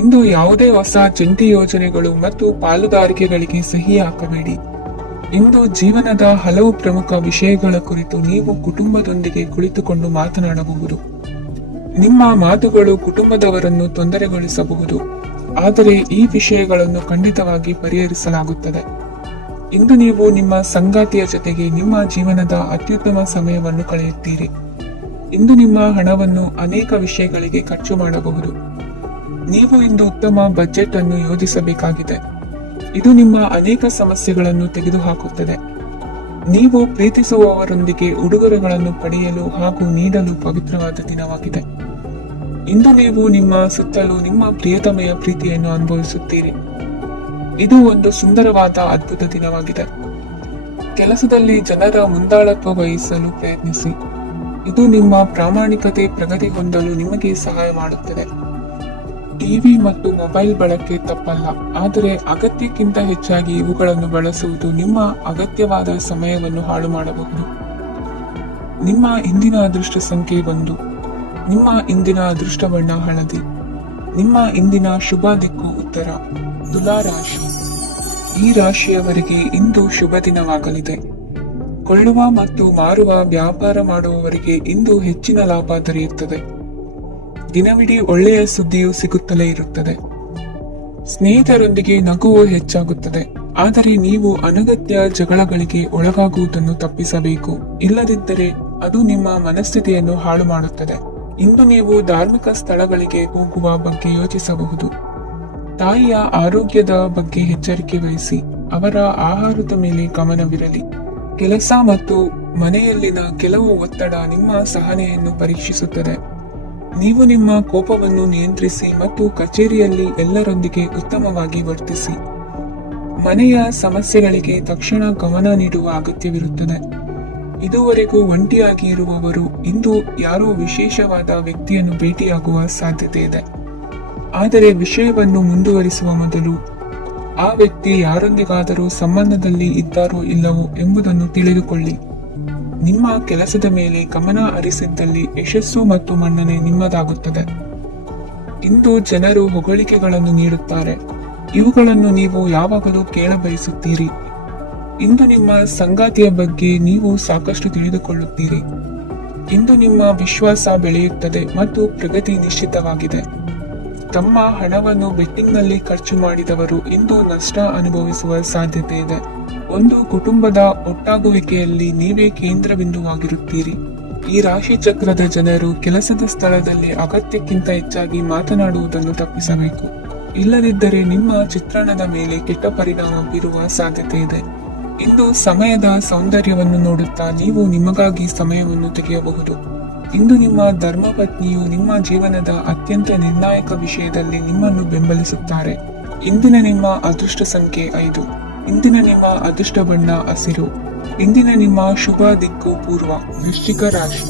ಇಂದು ಯಾವುದೇ ಹೊಸ ಜಂಟಿ ಯೋಜನೆಗಳು ಮತ್ತು ಪಾಲುದಾರಿಕೆಗಳಿಗೆ ಸಹಿ ಹಾಕಬೇಡಿ. ಇಂದು ಜೀವನದ ಹಲವು ಪ್ರಮುಖ ವಿಷಯಗಳ ಕುರಿತು ನೀವು ಕುಟುಂಬದೊಂದಿಗೆ ಕುಳಿತುಕೊಂಡು ಮಾತನಾಡಬಹುದು. ನಿಮ್ಮ ಮಾತುಗಳು ಕುಟುಂಬದವರನ್ನು ತೊಂದರೆಗೊಳಿಸಬಹುದು, ಆದರೆ ಈ ವಿಷಯಗಳನ್ನು ಖಂಡಿತವಾಗಿ ಪರಿಹರಿಸಲಾಗುತ್ತದೆ. ಇಂದು ನೀವು ನಿಮ್ಮ ಸಂಗಾತಿಯ ಜೊತೆಗೆ ನಿಮ್ಮ ಜೀವನದ ಅತ್ಯುತ್ತಮ ಸಮಯವನ್ನು ಕಳೆಯುತ್ತೀರಿ. ಇಂದು ನಿಮ್ಮ ಹಣವನ್ನು ಅನೇಕ ವಿಷಯಗಳಿಗೆ ಖರ್ಚು ಮಾಡಬಹುದು. ನೀವು ಇಂದು ಉತ್ತಮ ಬಜೆಟ್ ಅನ್ನು ಯೋಜಿಸಬೇಕಾಗಿದೆ. ಇದು ನಿಮ್ಮ ಅನೇಕ ಸಮಸ್ಯೆಗಳನ್ನು ತೆಗೆದುಹಾಕುತ್ತದೆ. ನೀವು ಪ್ರೀತಿಸುವವರೊಂದಿಗೆ ಉಡುಗೊರೆಗಳನ್ನು ಪಡೆಯಲು ಹಾಗೂ ನೀಡಲು ಪವಿತ್ರವಾದ ದಿನವಾಗಿದೆ. ಇಂದು ನೀವು ನಿಮ್ಮ ಸುತ್ತಲೂ ನಿಮ್ಮ ಪ್ರಿಯತಮೆಯ ಪ್ರೀತಿಯನ್ನು ಅನುಭವಿಸುತ್ತೀರಿ. ಇದು ಒಂದು ಸುಂದರವಾದ ಅದ್ಭುತ ದಿನವಾಗಿದೆ. ಕೆಲಸದಲ್ಲಿ ಜನರ ಮುಂದಾಳತ್ವ ವಹಿಸಲು ಪ್ರಯತ್ನಿಸಿ. ಇದು ನಿಮ್ಮ ಪ್ರಾಮಾಣಿಕತೆ ಪ್ರಗತಿ ಹೊಂದಲು ನಿಮಗೆ ಸಹಾಯ ಮಾಡುತ್ತದೆ. ಟಿವಿ ಮತ್ತು ಮೊಬೈಲ್ ಬಳಕೆ ತಪ್ಪಲ್ಲ, ಆದರೆ ಅಗತ್ಯಕ್ಕಿಂತ ಹೆಚ್ಚಾಗಿ ಇವುಗಳನ್ನು ಬಳಸುವುದು ನಿಮ್ಮ ಅಗತ್ಯವಾದ ಸಮಯವನ್ನು ಹಾಳು ಮಾಡಬಹುದು. ನಿಮ್ಮ ಇಂದಿನ ಅದೃಷ್ಟ ಸಂಖ್ಯೆ 1. ನಿಮ್ಮ ಇಂದಿನ ಅದೃಷ್ಟ ಬಣ್ಣ ಹಳದಿ. ನಿಮ್ಮ ಇಂದಿನ ಶುಭ ದಿಕ್ಕು ಉತ್ತರ. ತುಲಾ ರಾಶಿ. ಈ ರಾಶಿಯವರಿಗೆ ಇಂದು ಶುಭ ದಿನವಾಗಲಿದೆ. ಕೊಳ್ಳುವ ಮತ್ತು ಮಾರುವ ವ್ಯಾಪಾರ ಮಾಡುವವರಿಗೆ ಇಂದು ಹೆಚ್ಚಿನ ಲಾಭ ದೊರೆಯುತ್ತದೆ. ದಿನವಿಡೀ ಒಳ್ಳೆಯ ಸುದ್ದಿಯು ಸಿಗುತ್ತಲೇ ಇರುತ್ತದೆ. ಸ್ನೇಹಿತರೊಂದಿಗೆ ನಗುವು ಹೆಚ್ಚಾಗುತ್ತದೆ, ಆದರೆ ನೀವು ಅನಗತ್ಯ ಜಗಳಗಳಿಗೆ ಒಳಗಾಗುವುದನ್ನು ತಪ್ಪಿಸಬೇಕು. ಇಲ್ಲದಿದ್ದರೆ ಅದು ನಿಮ್ಮ ಮನಸ್ಥಿತಿಯನ್ನು ಹಾಳು ಮಾಡುತ್ತದೆ. ಇಂದು ನೀವು ಧಾರ್ಮಿಕ ಸ್ಥಳಗಳಿಗೆ ಹೋಗುವ ಬಗ್ಗೆ ಯೋಚಿಸಬಹುದು. ತಾಯಿಯ ಆರೋಗ್ಯದ ಬಗ್ಗೆ ಎಚ್ಚರಿಕೆ ವಹಿಸಿ. ಅವರ ಆಹಾರದ ಮೇಲೆ ಗಮನವಿರಲಿ. ಕೆಲಸ ಮತ್ತು ಮನೆಯಲ್ಲಿನ ಕೆಲವು ಒತ್ತಡ ನಿಮ್ಮ ಸಹನೆಯನ್ನು ಪರೀಕ್ಷಿಸುತ್ತದೆ. ನೀವು ನಿಮ್ಮ ಕೋಪವನ್ನು ನಿಯಂತ್ರಿಸಿ ಮತ್ತು ಕಚೇರಿಯಲ್ಲಿ ಎಲ್ಲರೊಂದಿಗೆ ಉತ್ತಮವಾಗಿ ವರ್ತಿಸಿ. ಮನೆಯ ಸಮಸ್ಯೆಗಳಿಗೆ ತಕ್ಷಣ ಗಮನ ನೀಡುವ ಅಗತ್ಯವಿರುತ್ತದೆ. ಇದುವರೆಗೂ ಒಂಟಿಯಾಗಿ ಇರುವವರು ಇಂದು ಯಾರೋ ವಿಶೇಷವಾದ ವ್ಯಕ್ತಿಯನ್ನು ಭೇಟಿಯಾಗುವ ಸಾಧ್ಯತೆ ಇದೆ. ಆದರೆ ವಿಷಯವನ್ನು ಮುಂದುವರಿಸುವ ಮೊದಲು ಆ ವ್ಯಕ್ತಿ ಯಾರೊಂದಿಗಾದರೂ ಸಂಬಂಧದಲ್ಲಿ ಇದ್ದಾರೋ ಇಲ್ಲವೋ ಎಂಬುದನ್ನು ತಿಳಿದುಕೊಳ್ಳಿ. ನಿಮ್ಮ ಕೆಲಸದ ಮೇಲೆ ಗಮನ ಹರಿಸಿದ್ದಲ್ಲಿ ಯಶಸ್ಸು ಮತ್ತು ಮನ್ನಣೆ ನಿಮ್ಮದಾಗುತ್ತದೆ. ಇಂದು ಜನರು ಹೊಗಳಿಕೆಗಳನ್ನು ನೀಡುತ್ತಾರೆ. ಇವುಗಳನ್ನು ನೀವು ಯಾವಾಗಲೂ ಕೇಳಬಯಸುತ್ತೀರಿ. ಇಂದು ನಿಮ್ಮ ಸಂಗಾತಿಯ ಬಗ್ಗೆ ನೀವು ಸಾಕಷ್ಟು ತಿಳಿದುಕೊಳ್ಳುತ್ತೀರಿ. ಇಂದು ನಿಮ್ಮ ವಿಶ್ವಾಸ ಬೆಳೆಯುತ್ತದೆ ಮತ್ತು ಪ್ರಗತಿ ನಿಶ್ಚಿತವಾಗಿದೆ. ತಮ್ಮ ಹಣವನ್ನು ಬೆಟ್ಟಿಂಗ್ನಲ್ಲಿ ಖರ್ಚು ಮಾಡಿದವರು ಇಂದು ನಷ್ಟ ಅನುಭವಿಸುವ ಸಾಧ್ಯತೆ ಇದೆ. ಒಂದು ಕುಟುಂಬದ ಒಟ್ಟಾಗುವಿಕೆಯಲ್ಲಿ ನೀವೇ ಕೇಂದ್ರ ಬಿಂದುವಾಗಿರುತ್ತೀರಿ. ಈ ರಾಶಿ ಚಕ್ರದ ಜನರು ಕೆಲಸದ ಸ್ಥಳದಲ್ಲಿ ಅಗತ್ಯಕ್ಕಿಂತ ಹೆಚ್ಚಾಗಿ ಮಾತನಾಡುವುದನ್ನು ತಪ್ಪಿಸಬೇಕು. ಇಲ್ಲದಿದ್ದರೆ ನಿಮ್ಮ ಚಿತ್ರಣದ ಮೇಲೆ ಕೆಟ್ಟ ಪರಿಣಾಮ ಬೀರುವ ಸಾಧ್ಯತೆ ಇದೆ. ಇಂದು ಸಮಯದ ಸೌಂದರ್ಯವನ್ನು ನೋಡುತ್ತಾ ನೀವು ನಿಮಗಾಗಿ ಸಮಯವನ್ನು ತೆಗೆಯಬಹುದು. ಇಂದು ನಿಮ್ಮ ಧರ್ಮಪತ್ನಿಯು ನಿಮ್ಮ ಜೀವನದ ಅತ್ಯಂತ ನಿರ್ಣಾಯಕ ವಿಷಯದಲ್ಲಿ ನಿಮ್ಮನ್ನು ಬೆಂಬಲಿಸುತ್ತಾರೆ. ಇಂದಿನ ನಿಮ್ಮ ಅದೃಷ್ಟ ಸಂಖ್ಯೆ 5. ಇಂದಿನ ನಿಮ್ಮ ಅದೃಷ್ಟ ಬಣ್ಣ ಹಸಿರು. ಇಂದಿನ ನಿಮ್ಮ ಶುಭ ದಿಕ್ಕು ಪೂರ್ವ. ವೃಶ್ಚಿಕ ರಾಶಿ.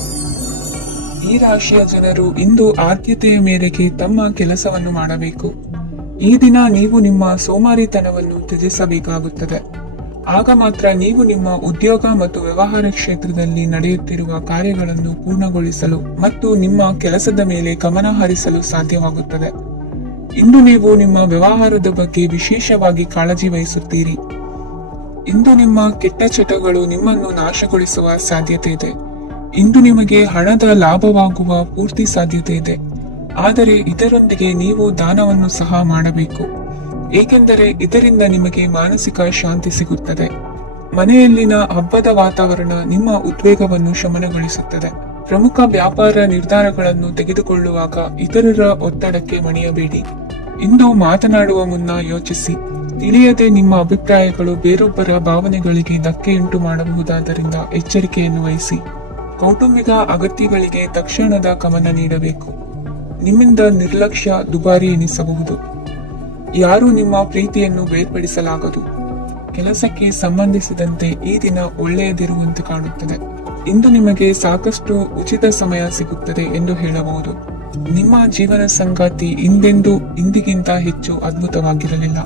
ಈ ರಾಶಿಯ ಜನರು ಇಂದು ಆದ್ಯತೆಯ ಮೇರೆಗೆ ತಮ್ಮ ಕೆಲಸವನ್ನು ಮಾಡಬೇಕು. ಈ ದಿನ ನೀವು ನಿಮ್ಮ ಸೋಮಾರಿತನವನ್ನು ತ್ಯಜಿಸಬೇಕಾಗುತ್ತದೆ. ಆಗ ಮಾತ್ರ ನೀವು ನಿಮ್ಮ ಉದ್ಯೋಗ ಮತ್ತು ವ್ಯವಹಾರ ಕ್ಷೇತ್ರದಲ್ಲಿ ನಡೆಯುತ್ತಿರುವ ಕಾರ್ಯಗಳನ್ನು ಪೂರ್ಣಗೊಳಿಸಲು ಮತ್ತು ನಿಮ್ಮ ಕೆಲಸದ ಮೇಲೆ ಗಮನ ಹರಿಸಲು ಸಾಧ್ಯವಾಗುತ್ತದೆ. ಇಂದು ನೀವು ನಿಮ್ಮ ವ್ಯವಹಾರದ ಬಗ್ಗೆ ವಿಶೇಷವಾಗಿ ಕಾಳಜಿ ವಹಿಸುತ್ತೀರಿ. ಇಂದು ನಿಮ್ಮ ಕೆಟ್ಟ ಚಟಗಳು ನಿಮ್ಮನ್ನು ನಾಶಗೊಳಿಸುವ ಸಾಧ್ಯತೆ ಇದೆ. ಇಂದು ನಿಮಗೆ ಹಣದ ಲಾಭವಾಗುವ ಪೂರ್ತಿ ಸಾಧ್ಯತೆ ಇದೆ. ಆದರೆ ಇದರೊಂದಿಗೆ ನೀವು ದಾನವನ್ನು ಸಹ ಮಾಡಬೇಕು, ಏಕೆಂದರೆ ಇದರಿಂದ ನಿಮಗೆ ಮಾನಸಿಕ ಶಾಂತಿ ಸಿಗುತ್ತದೆ. ಮನೆಯಲ್ಲಿನ ಹಬ್ಬದ ವಾತಾವರಣ ನಿಮ್ಮ ಉದ್ವೇಗವನ್ನು ಶಮನಗೊಳಿಸುತ್ತದೆ. ಪ್ರಮುಖ ವ್ಯಾಪಾರ ನಿರ್ಧಾರಗಳನ್ನು ತೆಗೆದುಕೊಳ್ಳುವಾಗ ಇತರರ ಒತ್ತಡಕ್ಕೆ ಮಣಿಯಬೇಡಿ. ಇಂದು ಮಾತನಾಡುವ ಮುನ್ನ ಯೋಚಿಸಿ. ತಿಳಿಯದೆ ನಿಮ್ಮ ಅಭಿಪ್ರಾಯಗಳು ಬೇರೊಬ್ಬರ ಭಾವನೆಗಳಿಗೆ ಧಕ್ಕೆಯುಂಟು ಮಾಡಬಹುದಾದ್ದರಿಂದ ಎಚ್ಚರಿಕೆಯನ್ನು ವಹಿಸಿ. ಕೌಟುಂಬಿಕ ಅಗತ್ಯಗಳಿಗೆ ತಕ್ಷಣದ ಗಮನ ನೀಡಬೇಕು. ನಿಮ್ಮಿಂದ ನಿರ್ಲಕ್ಷ್ಯ ದುಬಾರಿ ಎನಿಸಬಹುದು. ಯಾರೂ ನಿಮ್ಮ ಪ್ರೀತಿಯನ್ನು ಬೇರ್ಪಡಿಸಲಾಗದು. ಕೆಲಸಕ್ಕೆ ಸಂಬಂಧಿಸಿದಂತೆ ಈ ದಿನ ಒಳ್ಳೆಯದಿರುವಂತೆ ಕಾಣುತ್ತದೆ. ಇಂದು ನಿಮಗೆ ಸಾಕಷ್ಟು ಉಚಿತ ಸಮಯ ಸಿಗುತ್ತದೆ ಎಂದು ಹೇಳಬಹುದು. ನಿಮ್ಮ ಜೀವನ ಸಂಗಾತಿ ಇಂದಿಗಿಂತ ಹೆಚ್ಚು ಅದ್ಭುತವಾಗಿರಲಿಲ್ಲ.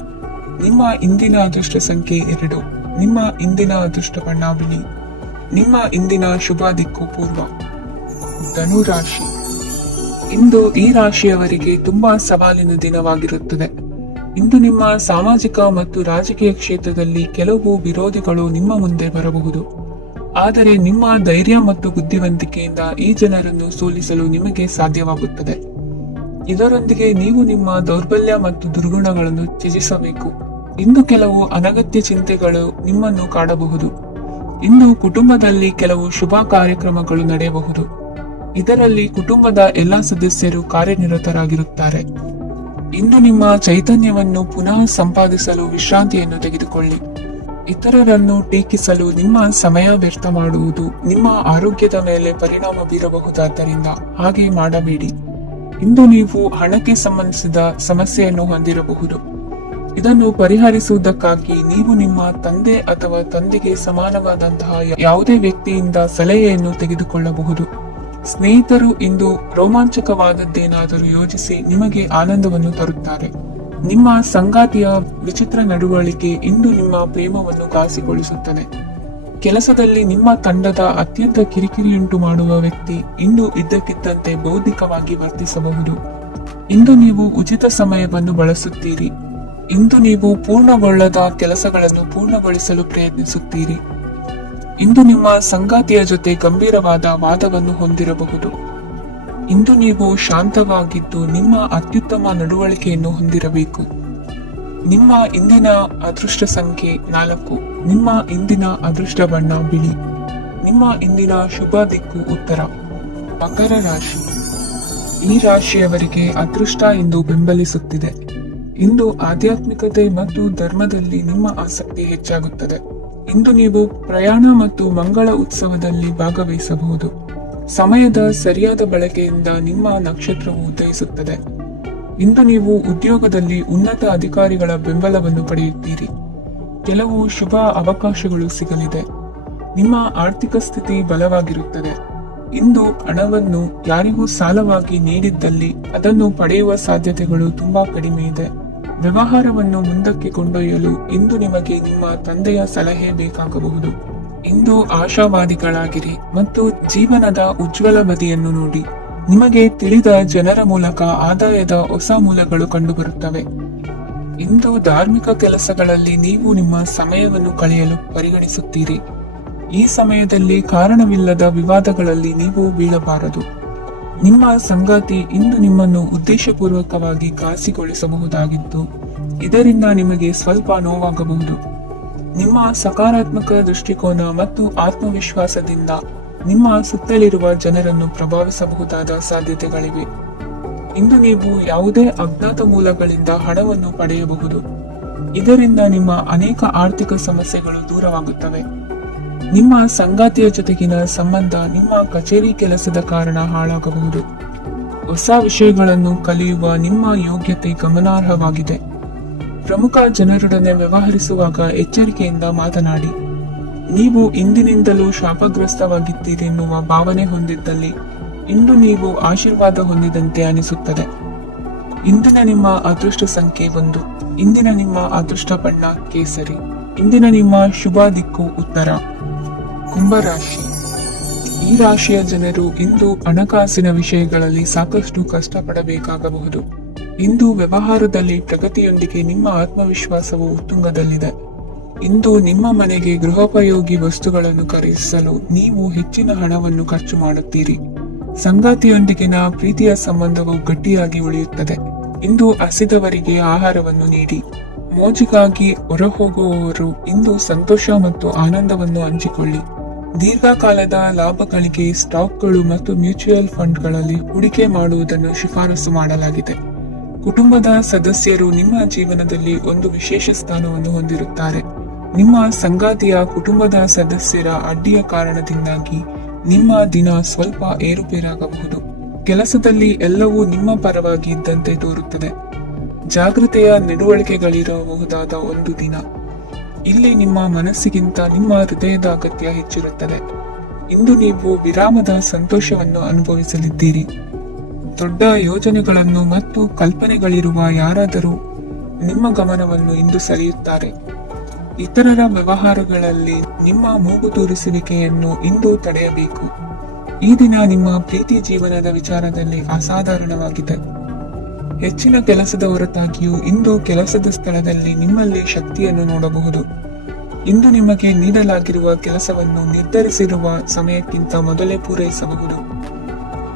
ನಿಮ್ಮ ಇಂದಿನ ಅದೃಷ್ಟ ಸಂಖ್ಯೆ 2. ನಿಮ್ಮ ಇಂದಿನ ಅದೃಷ್ಟ ಬಣ್ಣ ಬಿಳಿ. ನಿಮ್ಮ ಇಂದಿನ ಶುಭ ದಿಕ್ಕು ಪೂರ್ವ. ಧನು ರಾಶಿ. ಇಂದು ಈ ರಾಶಿಯವರಿಗೆ ತುಂಬಾ ಸವಾಲಿನ ದಿನವಾಗಿರುತ್ತದೆ. ಇಂದು ನಿಮ್ಮ ಸಾಮಾಜಿಕ ಮತ್ತು ರಾಜಕೀಯ ಕ್ಷೇತ್ರದಲ್ಲಿ ಕೆಲವು ವಿರೋಧಿಗಳು ನಿಮ್ಮ ಮುಂದೆ ಬರಬಹುದು. ಆದರೆ ನಿಮ್ಮ ಧೈರ್ಯ ಮತ್ತು ಬುದ್ಧಿವಂತಿಕೆಯಿಂದ ಈ ಜನರನ್ನು ಸೋಲಿಸಲು ನಿಮಗೆ ಸಾಧ್ಯವಾಗುತ್ತದೆ. ಇದರೊಂದಿಗೆ ನೀವು ನಿಮ್ಮ ದೌರ್ಬಲ್ಯ ಮತ್ತು ದುರ್ಗುಣಗಳನ್ನು ತ್ಯಜಿಸಬೇಕು. ಇಂದು ಕೆಲವು ಅನಗತ್ಯ ಚಿಂತೆಗಳು ನಿಮ್ಮನ್ನು ಕಾಡಬಹುದು. ಇಂದು ಕುಟುಂಬದಲ್ಲಿ ಕೆಲವು ಶುಭ ಕಾರ್ಯಕ್ರಮಗಳು ನಡೆಯಬಹುದು. ಇದರಲ್ಲಿ ಕುಟುಂಬದ ಎಲ್ಲಾ ಸದಸ್ಯರು ಕಾರ್ಯನಿರತರಾಗಿರುತ್ತಾರೆ. ಇಂದು ನಿಮ್ಮ ಚೈತನ್ಯವನ್ನು ಪುನಃ ಸಂಪಾದಿಸಲು ವಿಶ್ರಾಂತಿಯನ್ನು ತೆಗೆದುಕೊಳ್ಳಿ. ಇತರರನ್ನು ಟೀಕಿಸಲು ನಿಮ್ಮ ಸಮಯ ವ್ಯರ್ಥ ಮಾಡುವುದು ನಿಮ್ಮ ಆರೋಗ್ಯದ ಮೇಲೆ ಪರಿಣಾಮ ಬೀರಬಹುದಾದ್ದರಿಂದ ಹಾಗೆ ಮಾಡಬೇಡಿ. ಇಂದು ನೀವು ಹಣಕ್ಕೆ ಸಂಬಂಧಿಸಿದ ಸಮಸ್ಯೆಯನ್ನು ಹೊಂದಿರಬಹುದು. ಇದನ್ನು ಪರಿಹರಿಸುವುದಕ್ಕಾಗಿ ನೀವು ನಿಮ್ಮ ತಂದೆ ಅಥವಾ ತಂದೆಗೆ ಸಮಾನವಾದಂತಹ ಯಾವುದೇ ವ್ಯಕ್ತಿಯಿಂದ ಸಲಹೆಯನ್ನು ತೆಗೆದುಕೊಳ್ಳಬಹುದು. ಸ್ನೇಹಿತರು ಇಂದು ರೋಮಾಂಚಕವಾದದ್ದೇನಾದರೂ ಯೋಜಿಸಿ ನಿಮಗೆ ಆನಂದವನ್ನು ತರುತ್ತಾರೆ. ನಿಮ್ಮ ಸಂಗಾತಿಯ ವಿಚಿತ್ರ ನಡವಳಿಕೆ ಇಂದು ನಿಮ್ಮ ಪ್ರೇಮವನ್ನು ಘಾಸಿಗೊಳಿಸುತ್ತದೆ. ಕೆಲಸದಲ್ಲಿ ನಿಮ್ಮ ತಂಡದ ಅತ್ಯಂತ ಕಿರಿಕಿರಿಯುಂಟು ಮಾಡುವ ವ್ಯಕ್ತಿ ಇಂದು ಇದ್ದಕ್ಕಿದ್ದಂತೆ ಬೌದ್ಧಿಕವಾಗಿ ವರ್ತಿಸಬಹುದು. ಇಂದು ನೀವು ಉಚಿತ ಸಮಯವನ್ನು ಬಳಸುತ್ತೀರಿ. ಇಂದು ನೀವು ಪೂರ್ಣಗೊಳ್ಳದ ಕೆಲಸಗಳನ್ನು ಪೂರ್ಣಗೊಳಿಸಲು ಪ್ರಯತ್ನಿಸುತ್ತೀರಿ. ಇಂದು ನಿಮ್ಮ ಸಂಗಾತಿಯ ಜೊತೆ ಗಂಭೀರವಾದ ವಾದವನ್ನು ಹೊಂದಿರಬಹುದು. ಇಂದು ನೀವು ಶಾಂತವಾಗಿದ್ದು ನಿಮ್ಮ ಅತ್ಯುತ್ತಮ ನಡವಳಿಕೆಯನ್ನು ಹೊಂದಿರಬೇಕು. ನಿಮ್ಮ ಇಂದಿನ ಅದೃಷ್ಟ ಸಂಖ್ಯೆ 4. ನಿಮ್ಮ ಇಂದಿನ ಅದೃಷ್ಟ ಬಣ್ಣ ಬಿಳಿ. ನಿಮ್ಮ ಇಂದಿನ ಶುಭ ದಿಕ್ಕು ಉತ್ತರ. ಮಕರ ರಾಶಿ. ಈ ರಾಶಿಯವರಿಗೆ ಅದೃಷ್ಟ ಇಂದು ಬೆಂಬಲಿಸುತ್ತಿದೆ. ಇಂದು ಆಧ್ಯಾತ್ಮಿಕತೆ ಮತ್ತು ಧರ್ಮದಲ್ಲಿ ನಿಮ್ಮ ಆಸಕ್ತಿ ಹೆಚ್ಚಾಗುತ್ತದೆ. ಇಂದು ನೀವು ಪ್ರಯಾಣ ಮತ್ತು ಮಂಗಳ ಉತ್ಸವದಲ್ಲಿ ಭಾಗವಹಿಸಬಹುದು. ಸಮಯದ ಸರಿಯಾದ ಬಳಕೆಯಿಂದ ನಿಮ್ಮ ನಕ್ಷತ್ರವು ಉದಯಿಸುತ್ತದೆ. ಇಂದು ನೀವು ಉದ್ಯೋಗದಲ್ಲಿ ಉನ್ನತ ಅಧಿಕಾರಿಗಳ ಬೆಂಬಲವನ್ನು ಪಡೆಯುತ್ತೀರಿ. ಕೆಲವು ಶುಭ ಅವಕಾಶಗಳು ಸಿಗಲಿದೆ. ನಿಮ್ಮ ಆರ್ಥಿಕ ಸ್ಥಿತಿ ಬಲವಾಗಿರುತ್ತದೆ. ಇಂದು ಹಣವನ್ನು ಯಾರಿಗೂ ಸಾಲವಾಗಿ ನೀಡಿದ್ದಲ್ಲಿ ಅದನ್ನು ಪಡೆಯುವ ಸಾಧ್ಯತೆಗಳು ತುಂಬಾ ಕಡಿಮೆ ಇದೆ. ವ್ಯವಹಾರವನ್ನು ಮುಂದಕ್ಕೆ ಕೊಂಡೊಯ್ಯಲು ಇಂದು ನಿಮಗೆ ನಿಮ್ಮ ತಂದೆಯ ಸಲಹೆ ಬೇಕಾಗಬಹುದು. ಇಂದು ಆಶಾವಾದಿಗಳಾಗಿರಿ ಮತ್ತು ಜೀವನದ ಉಜ್ವಲ ಬದಿಯನ್ನು ನೋಡಿ. ನಿಮಗೆ ತಿಳಿದ ಜನರ ಮೂಲಕ ಆದಾಯದ ಹೊಸ ಮೂಲಗಳು ಕಂಡುಬರುತ್ತವೆ. ಇಂದು ಧಾರ್ಮಿಕ ಕೆಲಸಗಳಲ್ಲಿ ನೀವು ನಿಮ್ಮ ಸಮಯವನ್ನು ಕಳೆಯಲು ಪರಿಗಣಿಸುತ್ತೀರಿ. ಈ ಸಮಯದಲ್ಲಿ ಕಾರಣವಿಲ್ಲದ ವಿವಾದಗಳಲ್ಲಿ ನೀವು ಬೀಳಬಾರದು. ನಿಮ್ಮ ಸಂಗಾತಿ ಇಂದು ನಿಮ್ಮನ್ನು ಉದ್ದೇಶಪೂರ್ವಕವಾಗಿ ಘಾಸಿಗೊಳಿಸಬಹುದಾಗಿದ್ದು ಇದರಿಂದ ನಿಮಗೆ ಸ್ವಲ್ಪ ನೋವಾಗಬಹುದು. ನಿಮ್ಮ ಸಕಾರಾತ್ಮಕ ದೃಷ್ಟಿಕೋನ ಮತ್ತು ಆತ್ಮವಿಶ್ವಾಸದಿಂದ ನಿಮ್ಮ ಸುತ್ತಲಿರುವ ಜನರನ್ನು ಪ್ರಭಾವಿಸಬಹುದಾದ ಸಾಧ್ಯತೆಗಳಿವೆ. ಇಂದು ನೀವು ಯಾವುದೇ ಅಜ್ಞಾತ ಮೂಲಗಳಿಂದ ಹಣವನ್ನು ಪಡೆಯಬಹುದು. ಇದರಿಂದ ನಿಮ್ಮ ಅನೇಕ ಆರ್ಥಿಕ ಸಮಸ್ಯೆಗಳು ದೂರವಾಗುತ್ತವೆ. ನಿಮ್ಮ ಸಂಗಾತಿಯ ಜೊತೆಗಿನ ಸಂಬಂಧ ನಿಮ್ಮ ಕಚೇರಿ ಕೆಲಸದ ಕಾರಣ ಹಾಳಾಗಬಹುದು. ಹೊಸ ವಿಷಯಗಳನ್ನು ಕಲಿಯುವ ನಿಮ್ಮ ಯೋಗ್ಯತೆ ಗಮನಾರ್ಹವಾಗಿದೆ. ಪ್ರಮುಖ ಜನರೊಡನೆ ವ್ಯವಹರಿಸುವಾಗ ಎಚ್ಚರಿಕೆಯಿಂದ ಮಾತನಾಡಿ. ನೀವು ಇಂದಿನಿಂದಲೂ ಶಾಪಗ್ರಸ್ತವಾಗಿದ್ದೀರೆನ್ನುವ ಭಾವನೆ ಹೊಂದಿದ್ದಲ್ಲಿ ಇಂದು ನೀವು ಆಶೀರ್ವಾದ ಹೊಂದಿದಂತೆ ಅನಿಸುತ್ತದೆ. ಇಂದಿನ ನಿಮ್ಮ ಅದೃಷ್ಟ ಸಂಖ್ಯೆ 1. ಇಂದಿನ ನಿಮ್ಮ ಅದೃಷ್ಟ ಬಣ್ಣ ಕೇಸರಿ. ಇಂದಿನ ನಿಮ್ಮ ಶುಭ ದಿಕ್ಕು ಉತ್ತರ. ಕುಂಭರಾಶಿ. ಈ ರಾಶಿಯ ಜನರು ಇಂದು ಹಣಕಾಸಿನ ವಿಷಯಗಳಲ್ಲಿ ಸಾಕಷ್ಟು ಕಷ್ಟಪಡಬೇಕಾಗಬಹುದು. ಇಂದು ವ್ಯವಹಾರದಲ್ಲಿ ಪ್ರಗತಿಯೊಂದಿಗೆ ನಿಮ್ಮ ಆತ್ಮವಿಶ್ವಾಸವು ಉತ್ತುಂಗದಲ್ಲಿದೆ. ಇಂದು ನಿಮ್ಮ ಮನೆಗೆ ಗೃಹೋಪಯೋಗಿ ವಸ್ತುಗಳನ್ನು ಖರೀದಿಸಲು ನೀವು ಹೆಚ್ಚಿನ ಹಣವನ್ನು ಖರ್ಚು ಮಾಡುತ್ತೀರಿ. ಸಂಗಾತಿಯೊಂದಿಗಿನ ಪ್ರೀತಿಯ ಸಂಬಂಧವು ಗಟ್ಟಿಯಾಗಿ ಉಳಿಯುತ್ತದೆ. ಇಂದು ಹಸಿದವರಿಗೆ ಆಹಾರವನ್ನು ನೀಡಿ. ಮೋಜಿಗಾಗಿ ಹೊರಹೋಗುವವರು ಇಂದು ಸಂತೋಷ ಮತ್ತು ಆನಂದವನ್ನು ಹಂಚಿಕೊಳ್ಳಿ. ದೀರ್ಘಕಾಲದ ಲಾಭಗಳಿಗೆ ಸ್ಟಾಕ್ಗಳು ಮತ್ತು ಮ್ಯೂಚುವಲ್ ಫಂಡ್ಗಳಲ್ಲಿ ಹೂಡಿಕೆ ಮಾಡುವುದನ್ನು ಶಿಫಾರಸು ಮಾಡಲಾಗಿದೆ. ಕುಟುಂಬದ ಸದಸ್ಯರು ನಿಮ್ಮ ಜೀವನದಲ್ಲಿ ಒಂದು ವಿಶೇಷ ಸ್ಥಾನವನ್ನು ಹೊಂದಿರುತ್ತಾರೆ. ನಿಮ್ಮ ಸಂಗಾತಿಯ ಕುಟುಂಬದ ಸದಸ್ಯರ ಅಡ್ಡಿಯ ಕಾರಣದಿಂದಾಗಿ ನಿಮ್ಮ ದಿನ ಸ್ವಲ್ಪ ಏರುಪೇರಾಗಬಹುದು. ಕೆಲಸದಲ್ಲಿ ಎಲ್ಲವೂ ನಿಮ್ಮ ಪರವಾಗಿ ಇದ್ದಂತೆ ತೋರುತ್ತದೆ. ಜಾಗೃತೆಯ ನಡವಳಿಕೆಗಳಿರಬಹುದಾದ ಒಂದು ದಿನ. ಇಲ್ಲಿ ನಿಮ್ಮ ಮನಸ್ಸಿಗಿಂತ ನಿಮ್ಮ ಹೃದಯದ ಅಗತ್ಯ ಹೆಚ್ಚಿರುತ್ತದೆ. ಇಂದು ನೀವು ವಿರಾಮದ ಸಂತೋಷವನ್ನು ಅನುಭವಿಸಲಿದ್ದೀರಿ. ದೊಡ್ಡ ಯೋಜನೆಗಳನ್ನು ಮತ್ತು ಕಲ್ಪನೆಗಳಿರುವ ಯಾರಾದರೂ ನಿಮ್ಮ ಗಮನವನ್ನು ಇಂದು ಸೆಳೆಯುತ್ತಾರೆ. ಇತರರ ವ್ಯವಹಾರಗಳಲ್ಲಿ ನಿಮ್ಮ ಮೂಗು ತೂರಿಸುವಿಕೆಯನ್ನು ಇಂದು ತಡೆಯಬೇಕು. ಈ ದಿನ ನಿಮ್ಮ ಪ್ರೀತಿ ಜೀವನದ ವಿಚಾರದಲ್ಲಿ ಅಸಾಧಾರಣವಾಗಿದೆ. ಹೆಚ್ಚಿನ ಕೆಲಸದ ಹೊರತಾಗಿಯೂ ಇಂದು ಕೆಲಸದ ಸ್ಥಳದಲ್ಲಿ ನಿಮ್ಮಲ್ಲಿ ಶಕ್ತಿಯನ್ನು ನೋಡಬಹುದು. ಇಂದು ನಿಮಗೆ ನೀಡಲಾಗಿರುವ ಕೆಲಸವನ್ನು ನಿರ್ಧರಿಸಿರುವ ಸಮಯಕ್ಕಿಂತ ಮೊದಲೇ ಪೂರೈಸಬಹುದು.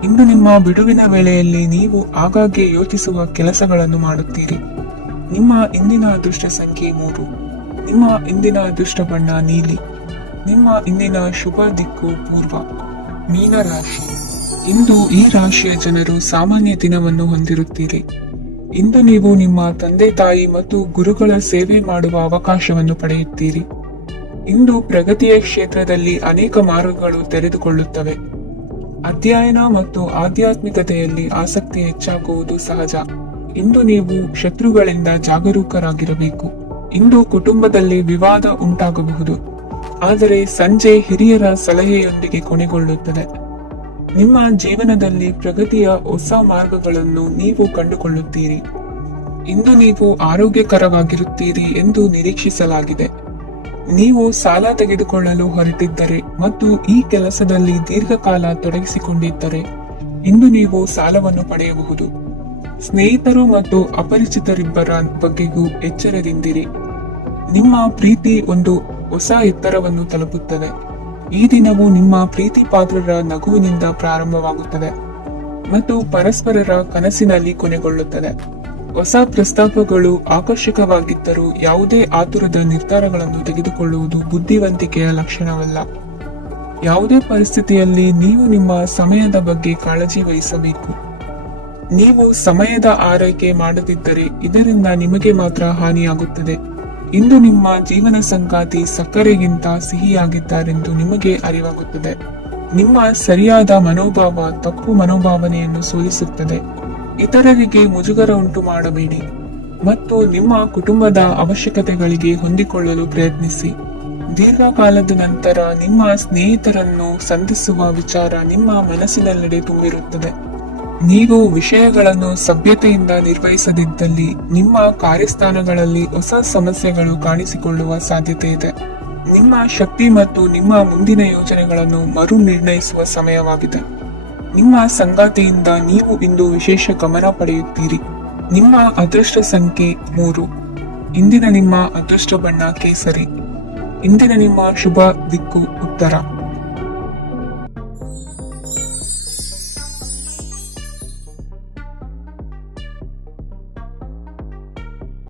ಇಂದು ನಿಮ್ಮ ಬಿಡುವಿನ ವೇಳೆಯಲ್ಲಿ ನೀವು ಆಗಾಗ್ಗೆ ಯೋಚಿಸುವ ಕೆಲಸಗಳನ್ನು ಮಾಡುತ್ತೀರಿ. ನಿಮ್ಮ ಇಂದಿನ ಅದೃಷ್ಟ ಸಂಖ್ಯೆ 3. ನಿಮ್ಮ ಇಂದಿನ ಅದೃಷ್ಟ ಬಣ್ಣ ನೀಲಿ. ನಿಮ್ಮ ಇಂದಿನ ಶುಭ ದಿಕ್ಕು ಪೂರ್ವ. ಮೀನರಾಶಿ. ಇಂದು ಈ ರಾಶಿಯ ಜನರು ಸಾಮಾನ್ಯ ದಿನವನ್ನು ಹೊಂದಿರುತ್ತೀರಿ. ಇಂದು ನೀವು ನಿಮ್ಮ ತಂದೆ ತಾಯಿ ಮತ್ತು ಗುರುಗಳ ಸೇವೆ ಮಾಡುವ ಅವಕಾಶವನ್ನು ಪಡೆಯುತ್ತೀರಿ. ಇಂದು ಪ್ರಗತಿಯ ಕ್ಷೇತ್ರದಲ್ಲಿ ಅನೇಕ ಮಾರ್ಗಗಳು ತೆರೆದುಕೊಳ್ಳುತ್ತವೆ. ಅಧ್ಯಯನ ಮತ್ತು ಆಧ್ಯಾತ್ಮಿಕತೆಯಲ್ಲಿ ಆಸಕ್ತಿ ಹೆಚ್ಚಾಗುವುದು ಸಹಜ. ಇಂದು ನೀವು ಶತ್ರುಗಳಿಂದ ಜಾಗರೂಕರಾಗಿರಬೇಕು. ಇಂದು ಕುಟುಂಬದಲ್ಲಿ ವಿವಾದ ಉಂಟಾಗಬಹುದು, ಆದರೆ ಸಂಜೆ ಹಿರಿಯರ ಸಲಹೆಯೊಂದಿಗೆ ಕೊನೆಗೊಳ್ಳುತ್ತದೆ. ನಿಮ್ಮ ಜೀವನದಲ್ಲಿ ಪ್ರಗತಿಯ ಹೊಸ ಮಾರ್ಗಗಳನ್ನು ನೀವು ಕಂಡುಕೊಳ್ಳುತ್ತೀರಿ. ಇಂದು ನೀವು ಆರೋಗ್ಯಕರವಾಗಿರುತ್ತೀರಿ ಎಂದು ನಿರೀಕ್ಷಿಸಲಾಗಿದೆ. ನೀವು ಸಾಲ ತೆಗೆದುಕೊಳ್ಳಲು ಹೊರಟಿದ್ದರೆ ಮತ್ತು ಈ ಕೆಲಸದಲ್ಲಿ ದೀರ್ಘಕಾಲ ತೊಡಗಿಸಿಕೊಂಡಿದ್ದರೆ ಇಂದು ನೀವು ಸಾಲವನ್ನು ಪಡೆಯಬಹುದು. ಸ್ನೇಹಿತರು ಮತ್ತು ಅಪರಿಚಿತರಿಬ್ಬರ ಬಗ್ಗೆಗೂ ಎಚ್ಚರದಿಂದಿರಿ. ನಿಮ್ಮ ಪ್ರೀತಿ ಒಂದು ಹೊಸ ಎತ್ತರವನ್ನು ತಲುಪುತ್ತದೆ. ಈ ದಿನವು ನಿಮ್ಮ ಪ್ರೀತಿ ಪಾತ್ರರ ನಗುವಿನಿಂದ ಪ್ರಾರಂಭವಾಗುತ್ತದೆ ಮತ್ತು ಪರಸ್ಪರರ ಕನಸಿನಲ್ಲಿ ಕೊನೆಗೊಳ್ಳುತ್ತದೆ. ಹೊಸ ಪ್ರಸ್ತಾಪಗಳು ಆಕರ್ಷಕವಾಗಿದ್ದರೂ ಯಾವುದೇ ಆತುರದ ನಿರ್ಧಾರಗಳನ್ನು ತೆಗೆದುಕೊಳ್ಳುವುದು ಬುದ್ಧಿವಂತಿಕೆಯ ಲಕ್ಷಣವಲ್ಲ. ಯಾವುದೇ ಪರಿಸ್ಥಿತಿಯಲ್ಲಿ ನೀವು ನಿಮ್ಮ ಸಮಯದ ಬಗ್ಗೆ ಕಾಳಜಿ ವಹಿಸಬೇಕು. ನೀವು ಸಮಯದ ಆರೈಕೆ ಮಾಡದಿದ್ದರೆ ಇದರಿಂದ ನಿಮಗೆ ಮಾತ್ರ ಹಾನಿಯಾಗುತ್ತದೆ. ಇಂದು ನಿಮ್ಮ ಜೀವನ ಸಂಗಾತಿ ಸಕ್ಕರೆಗಿಂತ ಸಿಹಿಯಾಗಿದ್ದಾರೆಂದು ನಿಮಗೆ ಅರಿವಾಗುತ್ತದೆ. ನಿಮ್ಮ ಸರಿಯಾದ ಮನೋಭಾವ ತಪ್ಪು ಮನೋಭಾವನೆಯನ್ನು ಸೋಲಿಸುತ್ತದೆ. ಇತರರಿಗೆ ಮುಜುಗರ ಉಂಟು ಮಾಡಬೇಡಿ ಮತ್ತು ನಿಮ್ಮ ಕುಟುಂಬದ ಅವಶ್ಯಕತೆಗಳಿಗೆ ಹೊಂದಿಕೊಳ್ಳಲು ಪ್ರಯತ್ನಿಸಿ. ದೀರ್ಘಕಾಲದ ನಂತರ ನಿಮ್ಮ ಸ್ನೇಹಿತರನ್ನು ಸಂಧಿಸುವ ವಿಚಾರ ನಿಮ್ಮ ಮನಸ್ಸಿನೆಲ್ಲೆಡೆ ತುಂಬಿರುತ್ತದೆ. ನೀವು ವಿಷಯಗಳನ್ನು ಸಭ್ಯತೆಯಿಂದ ನಿರ್ವಹಿಸದಿದ್ದಲ್ಲಿ ನಿಮ್ಮ ಕಾರ್ಯಸ್ಥಾನಗಳಲ್ಲಿ ಹೊಸ ಸಮಸ್ಯೆಗಳು ಕಾಣಿಸಿಕೊಳ್ಳುವ ಸಾಧ್ಯತೆ ಇದೆ. ನಿಮ್ಮ ಶಕ್ತಿ ಮತ್ತು ನಿಮ್ಮ ಮುಂದಿನ ಯೋಜನೆಗಳನ್ನು ಮರು ನಿರ್ಣಯಿಸುವ ಸಮಯವಾಗಿದೆ. ನಿಮ್ಮ ಸಂಗಾತಿಯಿಂದ ನೀವು ಇಂದು ವಿಶೇಷ ಗಮನ ಪಡೆಯುತ್ತೀರಿ. ನಿಮ್ಮ ಅದೃಷ್ಟ ಸಂಖ್ಯೆ 3. ಇಂದಿನ ನಿಮ್ಮ ಅದೃಷ್ಟ ಬಣ್ಣ ಕೇಸರಿ. ಇಂದಿನ ನಿಮ್ಮ ಶುಭ ದಿಕ್ಕು ಉತ್ತರ.